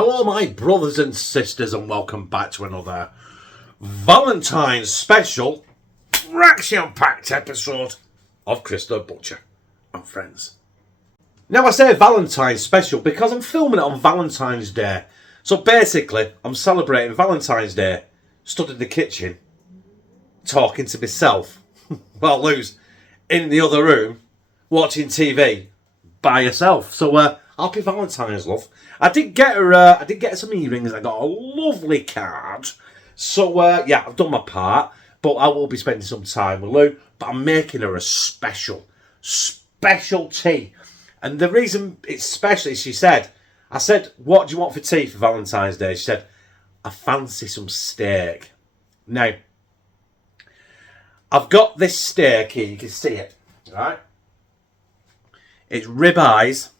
Hello my brothers and sisters and welcome back to another Valentine special action-packed episode of Chris the Butcher and Friends. Now I say Valentine special because I'm filming it on Valentine's Day. So basically I'm celebrating Valentine's Day, stood in the kitchen talking to myself while Lou's in the other room watching TV by herself. So happy Valentine's, love. I did get her some earrings. I got a lovely card. So yeah, I've done my part, but I will be spending some time with Lou. But I'm making her a special tea. And the reason it's special is I said, what do you want for tea for Valentine's Day? She said, I fancy some steak. Now, I've got this steak here, you can see it, right? It's ribeyes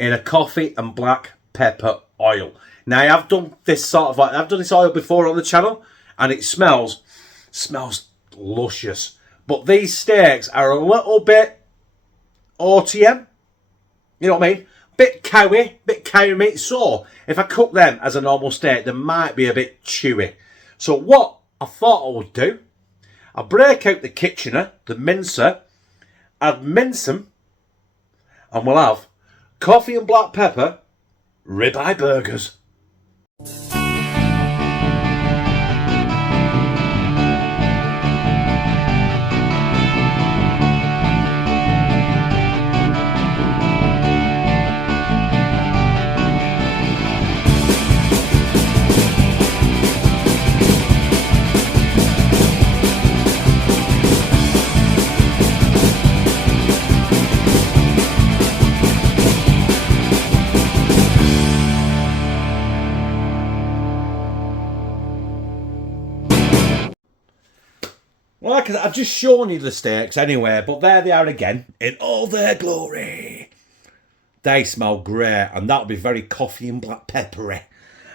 in a coffee and black pepper oil. Now, I've done this oil before on the channel, and it smells luscious. But these steaks are a little bit OTM, you know what I mean? Bit cowy meat. So, if I cook them as a normal steak, they might be a bit chewy. So, what I thought I would do, I'll break out the Kitchener, the mincer, I'd mince them, and we'll have coffee and black pepper ribeye burgers. Well, I've just shown you the steaks anyway, but there they are again, in all their glory. They smell great, and that'll be very coffee and black peppery.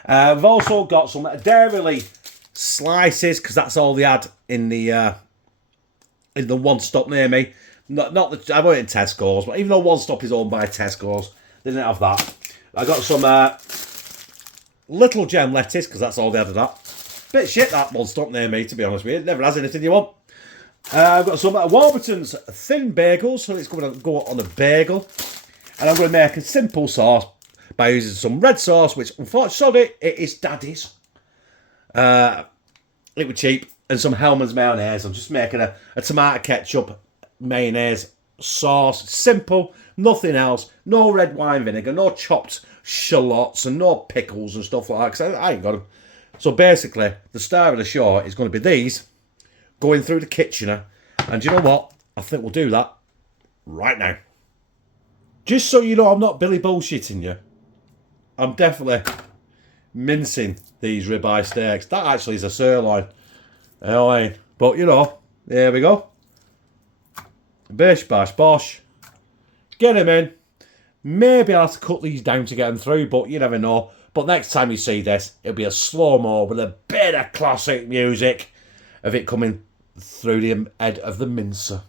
We've also got some dairy slices, because that's all they had in the One Stop near me. I went in Tesco's, but even though One Stop is owned by Tesco's, they didn't have that. I got some little gem lettuce, because that's all they had of that. Bit shit that One Stop near me, to be honest with you. It never has anything you want. I've got some Warburton's thin bagels, so it's going to go on a bagel. And I'm going to make a simple sauce by using some red sauce, which unfortunately, it is Daddy's. It was cheap. And some Hellmann's mayonnaise. I'm just making a tomato ketchup mayonnaise sauce. Simple, nothing else. No red wine vinegar, no chopped shallots, and no pickles and stuff like that, because I ain't got them. So basically, the star of the show is going to be these going through the Kitchener. And you know what? I think we'll do that right now. Just so you know, I'm not Billy bullshitting you. I'm definitely mincing these ribeye steaks. That actually is a sirloin. But you know, there we go. Bish, bash, bosh. Get him in. Maybe I'll have to cut these down to get them through, but you never know. But next time you see this, it'll be a slow-mo with a bit of classic music of it coming through the head of the mincer.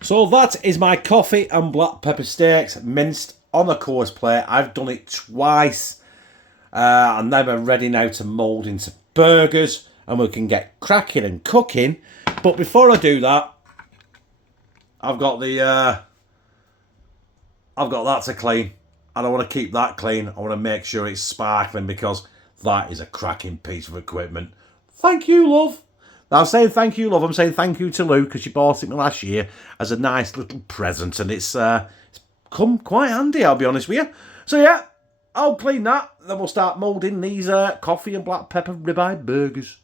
So that is my coffee and black pepper steaks minced on a course plate. I've done it twice. And then we're ready now to mould into burgers. And we can get cracking and cooking. But before I do that, I've got that to clean. And I want to keep that clean. I want to make sure it's sparkling because that is a cracking piece of equipment. Thank you, love. Now, I'm saying thank you, love. I'm saying thank you to Lou because she bought it me last year as a nice little present. And it's come quite handy, I'll be honest with you. So, yeah, I'll clean that. Then we'll start moulding these coffee and black pepper ribeye burgers.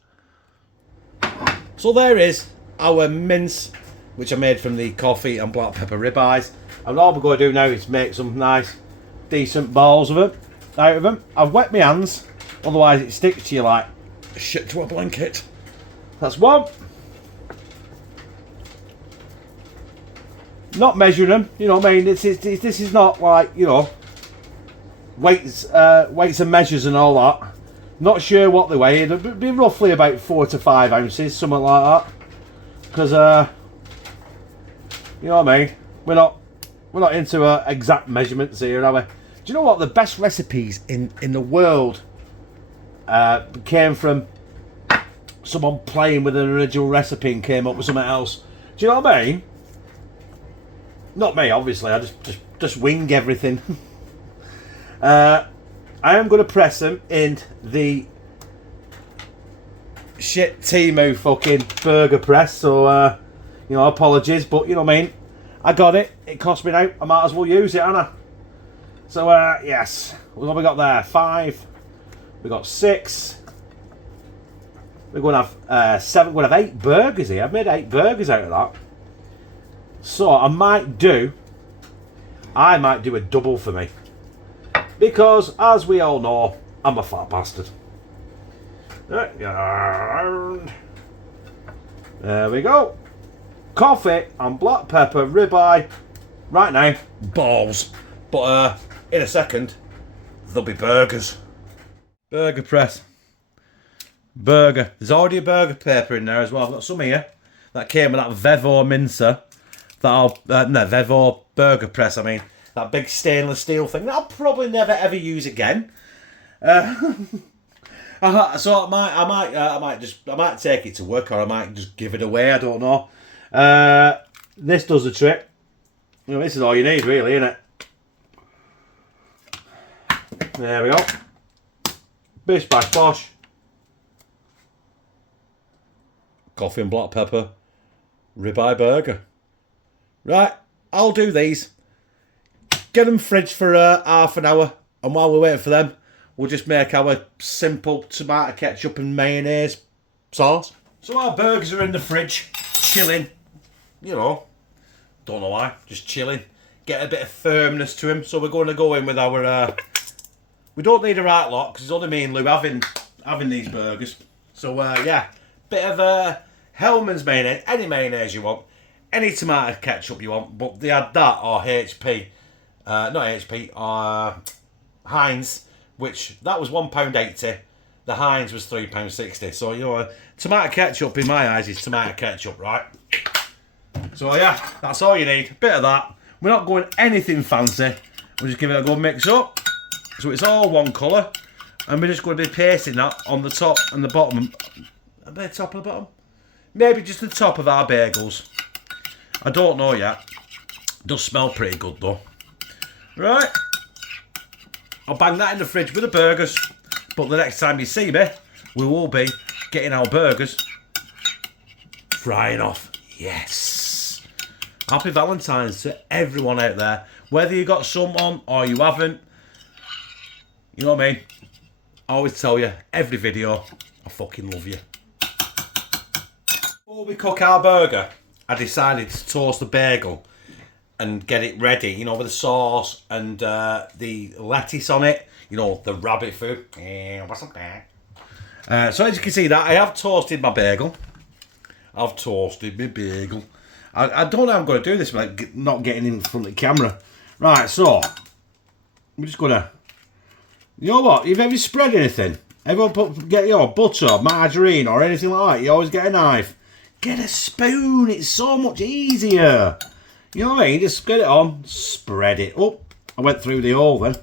So there is our mince which I made from the coffee and black pepper ribeyes. And all we're going to do now is make some nice, decent balls of them, out of them. I've wet my hands, otherwise it sticks to you like shit to a blanket. That's one. Not measuring them, you know what I mean? This is not like, you know, weights and measures and all that. Not sure what they weigh. It'll be roughly about 4 to 5 ounces, something like that. Because, you know what I mean? We're not into exact measurements here, are we? Do you know what? The best recipes in the world came from someone playing with an original recipe and came up with something else. Do you know what I mean? Not me, obviously. I just wing everything. I am going to press them in the shit Temu fucking burger press. So, you know, apologies, but you know what I mean. I got it. It cost me now. I might as well use it, haven't I? So, yes. What have we got there? 5. We got 6. We're going to have 7. We're going to have 8 burgers here. I've made 8 burgers out of that. So I might do a double for me. Because, as we all know, I'm a fat bastard. There we go. Coffee and black pepper ribeye. Right now, balls. But in a second, there'll be burgers. Burger press. Burger. There's already a burger paper in there as well. I've got some here that came with that Vevo mincer. Vevo burger press, I mean. That big stainless steel thing that I'll probably never ever use again. So I might take it to work, or I might just give it away. I don't know. This does the trick. You know, this is all you need, really, isn't it? There we go. Bish bash bosh. Coffee and black pepper ribeye burger. Right, I'll do these. Get them fridged for half an hour, and while we're waiting for them, we'll just make our simple tomato ketchup and mayonnaise sauce. So our burgers are in the fridge, chilling. You know, don't know why, just chilling. Get a bit of firmness to them. So we're going to go in with our. We don't need a right lot because it's only me and Lou having these burgers. So yeah, bit of Hellman's mayonnaise, any mayonnaise you want, any tomato ketchup you want, but they had that or HP. Not HP, Heinz, which that was £1.80. The Heinz was £3.60. So, you know, tomato ketchup in my eyes is tomato ketchup, right? So, yeah, that's all you need. A bit of that. We're not going anything fancy. We'll just give it a good mix up. So it's all one colour. And we're just going to be pasting that on the top and the bottom. A bit top and the bottom. Maybe just the top of our bagels. I don't know yet. It does smell pretty good, though. Right, I'll bang that in the fridge with the burgers, but the next time you see me, we will be getting our burgers frying off. Yes. Happy Valentine's to everyone out there, whether you got some on or you haven't. You know what I mean? I always tell you, every video, I fucking love you. Before we cook our burger, I decided to toast the bagel and get it ready, you know, with the sauce and the lettuce on it, you know, the rabbit food. What's up there? So as you can see that, I have toasted my bagel. I don't know how I'm going to do this without not getting in front of the camera. Right, so, I'm just going to, you know what, if you ever spread anything, get your butter, margarine or anything like that, you always get a knife. Get a spoon, it's so much easier. You know what I mean? Just get it on, spread it. Oh, I went through the hole then.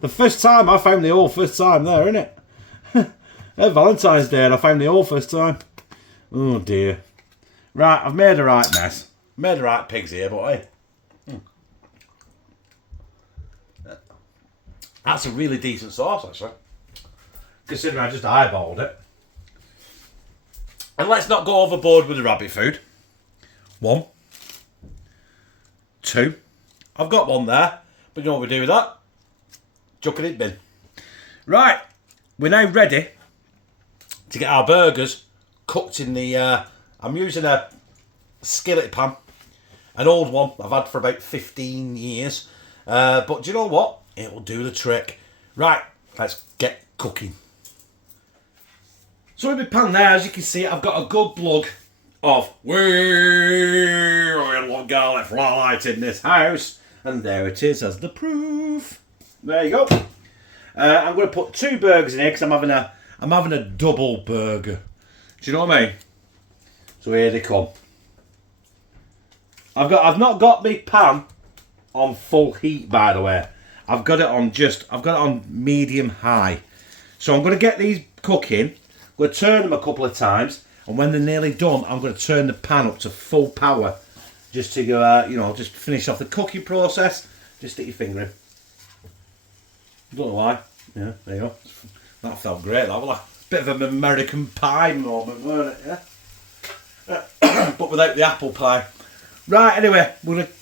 The first time I found the hole, first time there, isn't it? At Valentine's Day and I found the hole first time. Oh dear. Right, I've made a right mess. Made a right pigs here, but hey. That's a really decent sauce, actually. Considering I just eyeballed it. And let's not go overboard with the rabbit food. 1. 2. I've got one there, but you know what we do with that? Chuck it in bin. Right, we're now ready to get our burgers cooked in the. I'm using a skillet pan. An old one I've had for about 15 years. But do you know what? It will do the trick. Right, let's get cooking. So in my pan there, as you can see, I've got a good plug of oil, garlic, light in this house. And there it is as the proof. There you go. I'm going to put 2 burgers in here because I'm having a double burger. Do you know what I mean? So here they come. I've not got my pan on full heat, by the way. I've got it on medium high. So I'm going to get these cooking. I'm going to turn them a couple of times, and when they're nearly done, I'm going to turn the pan up to full power, just to go, just finish off the cooking process. Just stick your finger in. Don't know why. Yeah, there you go. That felt great. That was like a bit of an American Pie moment, weren't it? Yeah. But without the apple pie. Right. Anyway, we're going to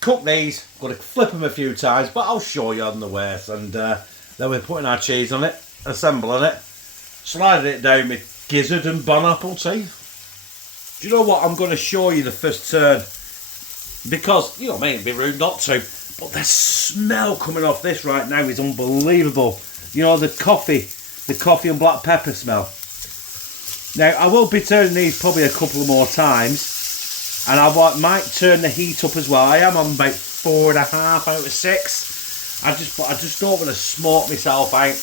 cook these. Got to flip them a few times, but I'll show you on the way. And then we're putting our cheese on it, assembling it, sliding it down with gizzard and pineapple tea. Do you know what? I'm going to show you the first turn because you know, it may be rude not to, but the smell coming off this right now is unbelievable. You know, the coffee and black pepper smell. Now I will be turning these probably a couple more times. And I might turn the heat up as well. I am on about 4.5 out of 6. I just don't want to smoke myself out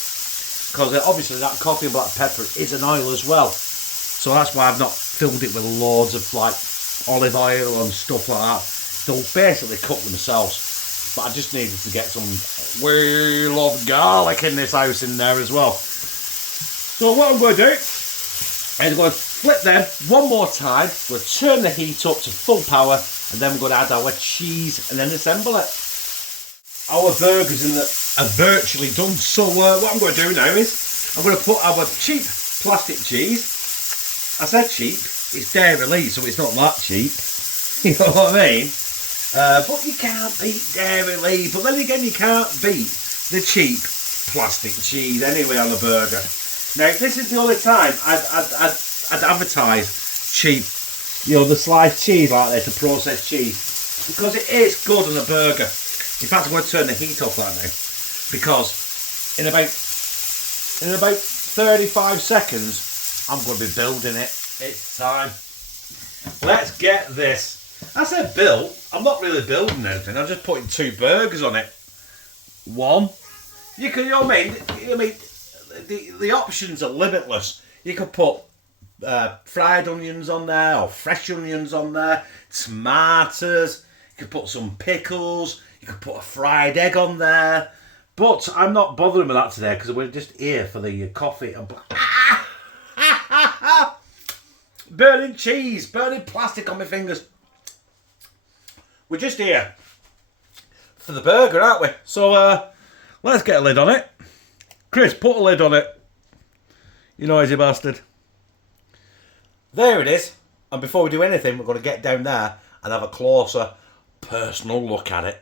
because obviously that coffee and black pepper is an oil as well. So that's why I've not filled it with loads of like olive oil and stuff like that. They'll basically cook themselves. But I just needed to get some wheel of garlic in this house in there as well. So what I'm going to do, I'm going to flip them one more time. We'll turn the heat up to full power, and then we're going to add our cheese and then assemble it. Our burgers are virtually done. So what I'm going to do now is I'm going to put our cheap plastic cheese. I said cheap. It's dairy lead, so it's not that cheap. You know what I mean? But you can't beat dairy lead. But then again, you can't beat the cheap plastic cheese anyway on a burger. Now, this is the only time I'd advertise cheap, the sliced cheese like this, the processed cheese, because it is good on a burger. In fact, I'm going to turn the heat off that now, because in about 35 seconds, I'm going to be building it. It's time. Let's get this. I said build. I'm not really building anything. I'm just putting 2 burgers on it. One. You can, the options are limitless. You could put fried onions on there, or fresh onions on there, tomatoes, you could put some pickles, you could put a fried egg on there. But I'm not bothering with that today because we're just here for the coffee and burning cheese, burning plastic on my fingers. We're just here for the burger, aren't we? So let's get a lid on it. Chris, put a lid on it. You noisy bastard. There it is. And before we do anything, we're going to get down there and have a closer personal look at it.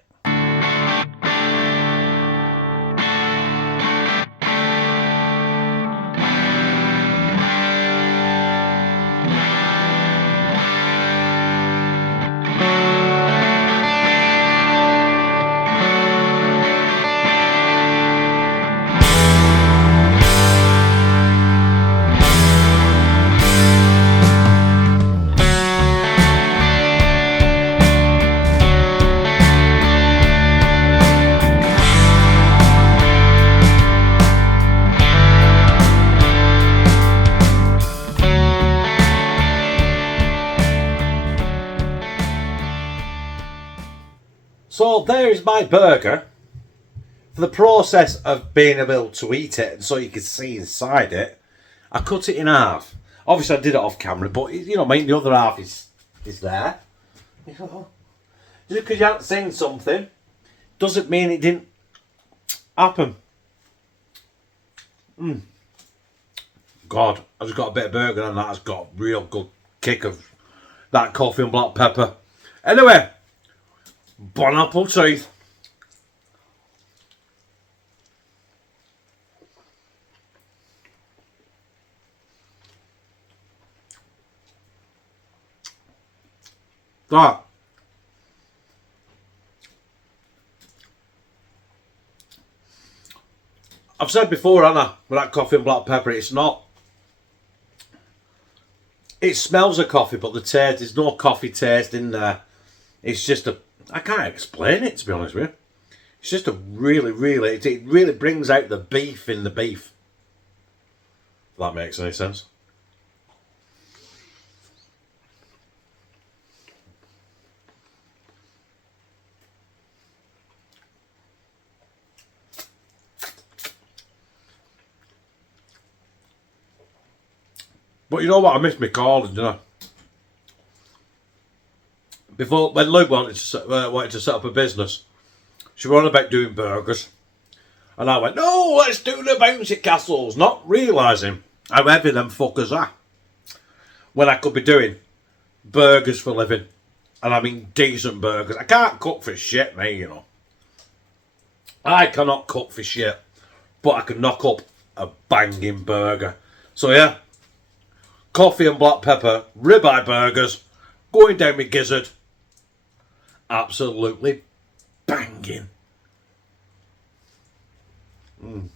So there's my burger. For the process of being able to eat it and so you can see inside it, I cut it in half. Obviously I did it off camera, but the other half is there. Just because you haven't seen something doesn't mean it didn't happen. God, I just got a bit of burger and that has got a real good kick of that coffee and black pepper. Anyway, bon appetit. Right. I've said before, Anna, with that coffee and black pepper, it's not. It smells of coffee, but the taste, there's no coffee taste in there. It's just a. I can't explain it, to be honest with you. It's just a really, it really brings out the beef in the beef. If that makes any sense. But you know what? I missed my calling, didn't I? Before, when Luke wanted to set up a business, she was on about doing burgers. And I went, no, let's do the bouncy castles. Not realising how heavy them fuckers are. When I could be doing burgers for a living. And I mean decent burgers. I can't cook for shit, mate, you know. I cannot cook for shit. But I can knock up a banging burger. So yeah. Coffee and black pepper, ribeye burgers, going down my gizzard. Absolutely banging. Do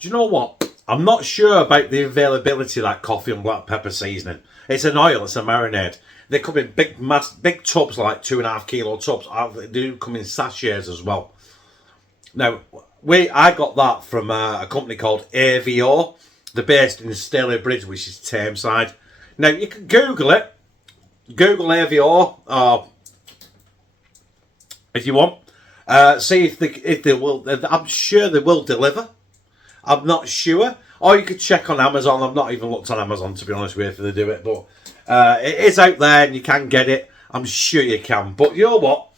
you know what? I'm not sure about the availability of that coffee and black pepper seasoning. It's an oil, it's a marinade. They come in big tubs, like 2.5 kilo tubs. They do come in sachets as well. Now, I got that from a company called AVO. They're based in Staley Bridge, which is Tameside. Now, you can Google it. Google AVO, if you want. See if they will. I'm sure they will deliver. I'm not sure. Or you could check on Amazon. I've not even looked on Amazon, to be honest with you, if they do it. But it is out there and you can get it. I'm sure you can. But you know what?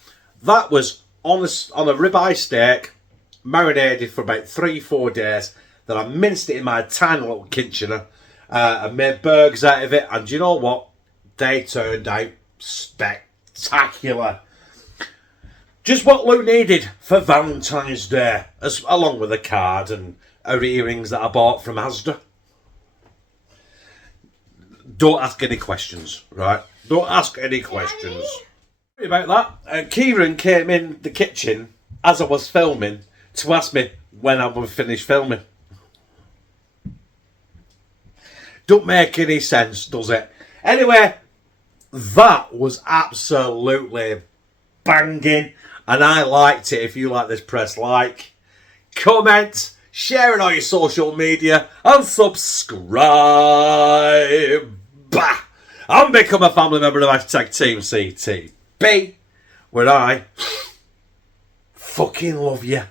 That was on a ribeye steak, marinated for about 3-4 days. Then I minced it in my tiny little kitchener and made burgers out of it. And you know what? They turned out spectacular. Just what Lou needed for Valentine's Day, along with a card and her earrings that I bought from Asda. Don't ask any questions, right? Don't ask any questions. Sorry about that. Kieran came in the kitchen as I was filming to ask me when I would finish filming. Don't make any sense, does it? Anyway, that was absolutely banging, and I liked it. If you like this, press like, comment, share it on your social media, and subscribe. Bah! And become a family member of #TeamCTB, where I fucking love you.